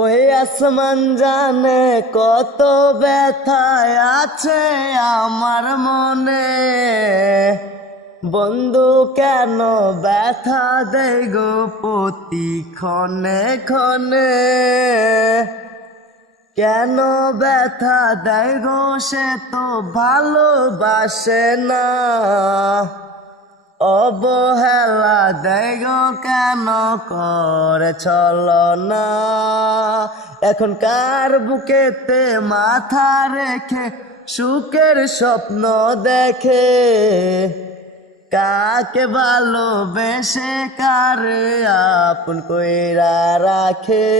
ওই আসমান জানে কত ব্যথায় আছে আমার মনে। বন্ধু কেন ব্যথা দেয় গো প্রতি ক্ষণে ক্ষণে। কেন ব্যথা দেয় গো সে তো ভালোবাসে না। অবহেলা দেয় গো কেন করে ছলনা। এখন কার বুকেতে মাথা রেখে সুখের স্বপ্ন দেখে। কাকে ভালোবেসে কারে আপন কইরা রাখে।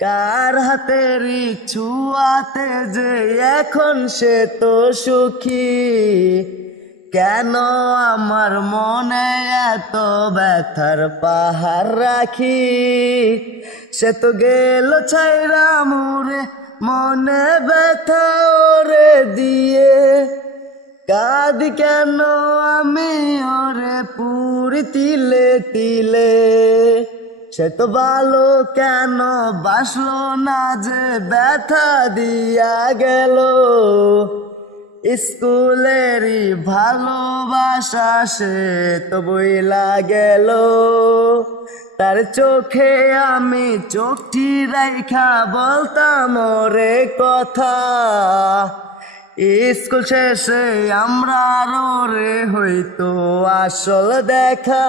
কার হাতের ছুয়াতে যে এখন সে তো সুখী। কেন আমার মনে এত ব্যথার পাহাড় রাখি। সে তো গেল ছাইরা মোরে মনে ব্যথা ওরে দিয়ে। কাঁদি কেন আমি ওরে পুরি তিলে তিলে। সে তো ভালো কেন বাসলো না যে ব্যথা দিয়া গেল। স্কুলেরই ভালোবাসা সে তো বইলা গেল। তার চোখে আমি চোখটি রাইখা বলতাম ওরে কথা। স্কুল শেষে আমরা রে হইতো আসল দেখা।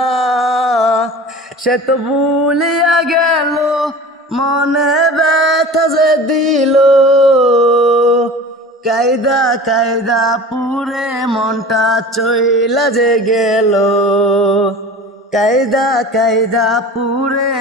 সে তো ভুলিয়া গেল মনে ব্যথা যে দিল। কায়দা কায়দা পুরে মনটা চইলা যে গেল। কায়দা কায়দা পুরে